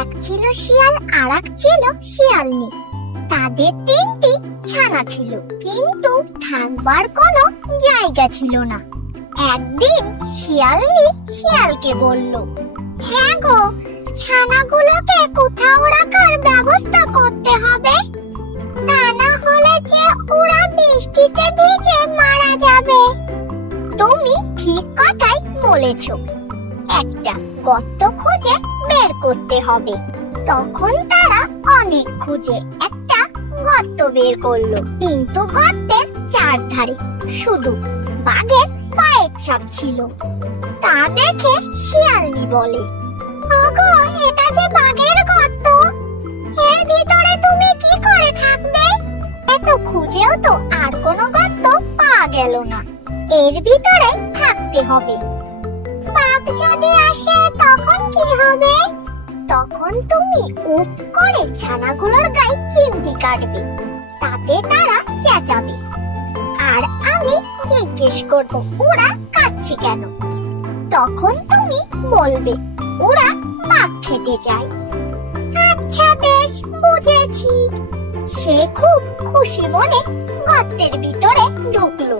এক ছিল শিয়াল আর এক ছিল শিয়ালনি। তাদের 3টি ছানা ছিল, কিন্তু থাকবার কোনো জায়গা ছিল না। একদিন শিয়ালনি শিয়ালকে বলল, হ্যাঁ গো, ছানাগুলোকে কোথাও রাখার ব্যবস্থা করতে হবে, তা না হলে যে ওরা বৃষ্টিতে ভিজে মারা যাবে। তুমি ঠিক কথাই বলেছ, একটা গর্ত খুঁজে বের করতে হবে। তখন তারা অনেক খুঁজে একটা গর্ত বের করলো, কিন্তু গর্তের চারধারে শুধু বাঘের পায়ের ছাপ ছিল। তা দেখে শিয়ালনি বলে, ওগো, এটা যে বাঘের গর্ত, এর ভিতরে তুমি কি করে থাকবে? এত খুঁজেও তো আর কোনো গর্ত পাওয়া গেল না, এর ভিতরে থাকতে হবে। বাঘ যদি আসে তখন কি হবে? তখন তুমি উপ করে ছানাগুলোর গায়ে চিমটি কাটবে, তাতে তারা চেঁচাবে, আর আমি জিজ্ঞেস করব ওরা কাঁদছে কেন। তখন তুমি বলবে ওরা বাঘ খেতে চায়। আচ্ছা, বেশ, বুঝেছি। সে খুব খুশি মনে গর্তের ভিতরে ঢুকলো।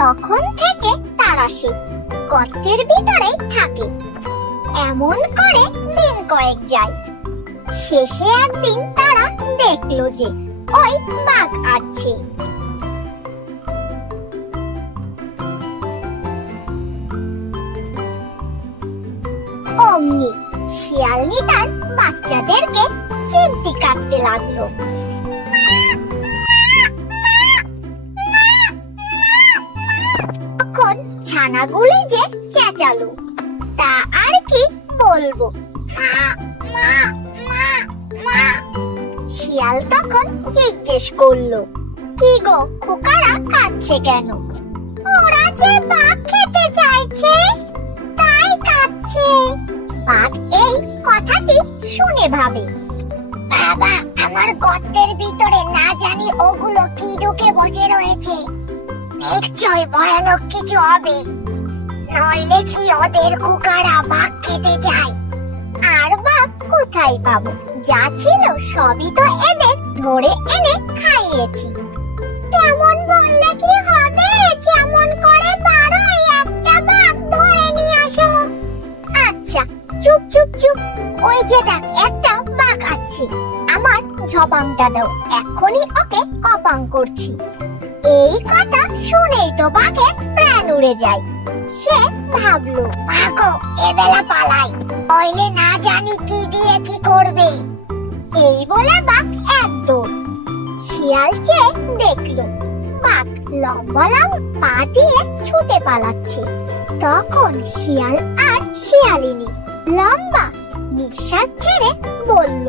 তখন থেকে তারা সে গর্তের ভিতরে থাকে। এমন করে দিন কয়েক যায়। শেষে একদিন তারা দেখলো যে ওই বাঘ আছে। অমনি শিয়ালনি তার বাচ্চাদেরকে চিমটি কাটতে লাগলো। তখন ছানাগুলি যে চেঁচালো, তা আর কি বলবো। শিয়াল তখন জিজ্ঞেস করলো, কি গো খোকারা কাঁদছে কেন? ওরা যে বাঘ খেতে চাইছে, তাই কাঁদছে। বাঘ এই কথাটি শুনে ভাবে, বাবা, আমার গর্তের ভিতরে না জানি ওগুলো কি ঢুকে বসে রয়েছে, নিশ্চয় ভয়ানক কিছু হবে, নইলে কি ওদের খোকারা বাঘ খেতে চায়। আর বাঘ কোথায় পাবো? যা ছিল সবই তো এদের ধরে এনে খাইয়েছি। তেমন বললে কি হবে? যেমন করে পারো একটা বাঘ ধরে নিয়ে আসো। আচ্ছা, চুপ চুপ চুপ, ওই যে দেখ একটা বাঘ আসছে, আমার ঝপাংটা দাও, এক্ষুনি ওকে কপাং করছি। এই কথা শুনেই তো বাঘের প্রাণ উড়ে যায়। সে ভাবলো, ভাগো, এবেলা পালাই, নইলে না জানি কি দিয়ে কি করবে। এই বলে বাঘ এক দৌড়। শিয়াল চেয়ে দেখলো বাঘ লম্বা লম্বা পা দিয়ে ছুটে পালাচ্ছে। তখন শিয়াল আর শিয়ালিনী লম্বা নিঃশ্বাস ছেড়ে বলল,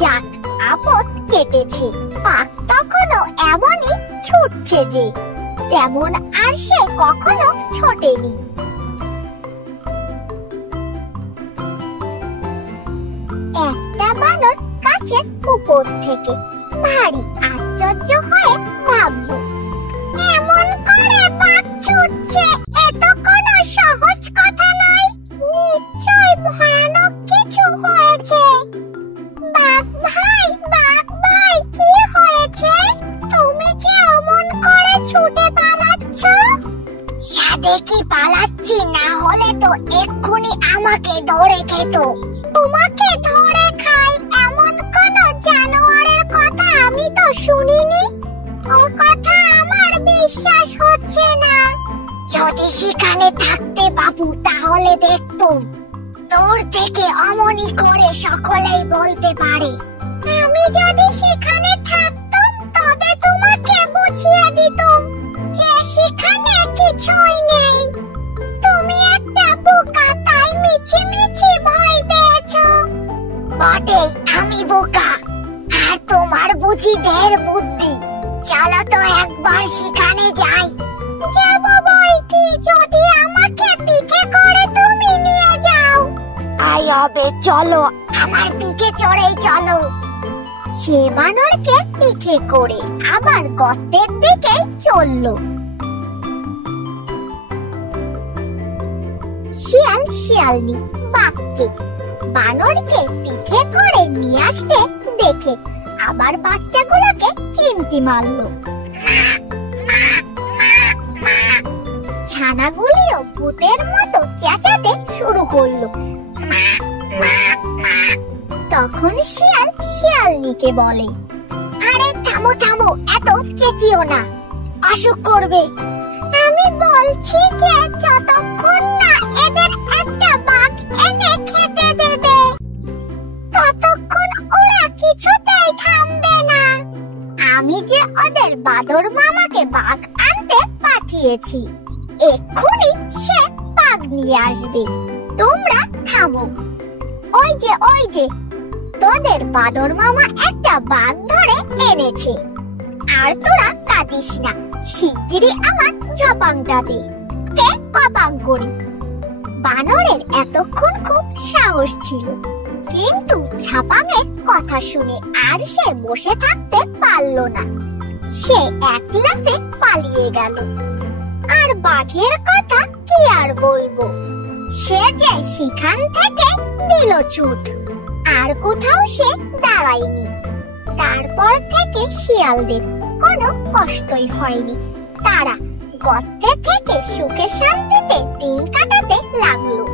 যাক, আপদ কেটেছে। বাঘ তখনও এমনই ছুটছে যে তেমন আর সে কখনো ছোটেনি। একটা বানর গাছের উপর থেকে ভারী আশ্চর্য হয়ে ভাবল, এমন করে বাঘ ছুটছে, এ তো কোনো সহজ কথা নয়, নিশ্চয় ভয়ানক কিছু হয়েছে। বাঘ ভাই, কি হয়েছে? তুমি যে অমন করে ছুটে পালাচ্ছ। সাদে কি পালাচ্ছি, না হলে তো এক্ষুনি আমাকে ধরে খেত। তোমাকে ধরে খাই এমন কোন জানোয়ারের কথা আমি তো শুনিনি। ও কথা আমার বিশ্বাস হচ্ছে না। যদি সেখানে থাকতে বাবু, তাহলে দেখতুম। দূর থেকে অমনি করে সকলেই বলতে পারে। আমি যদি সেখানে থাকতাম, তবে তোমাকে বুঝিয়ে দিতাম যে সেখানে কিছুই নেই। তুমি একটা বোকা, তাই মিছি মিছি ভয় পেয়েছো। বটেই, আমি বোকা, আর তোমার বুঝি ঢের বুদ্ধি। চলো তো একবার সেখানে যাই। যাবো বই কি, যদি আমাকে পিঠে করে তুমি নিয়ে যাও। আই হবে, চলো, আমার পিঠে চড়েই চলো। সে বানরকে পিঠে করে আবার গর্তের দিকে চলল। শিয়াল শিয়ালনি বাঘকে বানরকে পিঠে করে নিয়ে আসতে দেখে আবার বাচ্চাগুলোকে চিমটি মারলো। ছানাগুলিও ভূতের মতো চেঁচাতে শুরু করলো। তখন শিয়াল শিয়ালনিকে বলে, আরে থামো থামো, এত চেঁচিও না, অসুখ করবে। আমি বলছি যে যতক্ষণ না এদের একটা বাঘ এনে খেতে দেবে ততক্ষণ ওরা কিছুতেই থামবে না। আমি যে ওদের বাদর মামাকে বাঘ আনতে পাঠিয়েছি, এক্ষুনি সে বাঘ নিয়ে আসবে, তোমরা থামো। ওই যে তোদের বাদর মামা একটা বাঘ ধরে এনেছে, আর তোরা কাঁদিস না, শিগগিরই আমার ঝপাংটা দে, কে কপাং করি। বানরের এতক্ষণ খুব সাহস ছিল, কিন্তু ঝাপাংয়ের কথা শুনে আর সে বসে থাকতে পারল না। সে এক লাফে পালিয়ে গেল। আর বাঘের কথা কি আর বলবো, সে যে সেখান থেকে দিল ছুট, আর কোথাও সে দাঁড়ায়নি। তারপর থেকে শিয়ালদের কোনো কষ্টই হয়নি, তারা গর্তে থেকে সুখে শান্তিতে দিন কাটাতে লাগলো।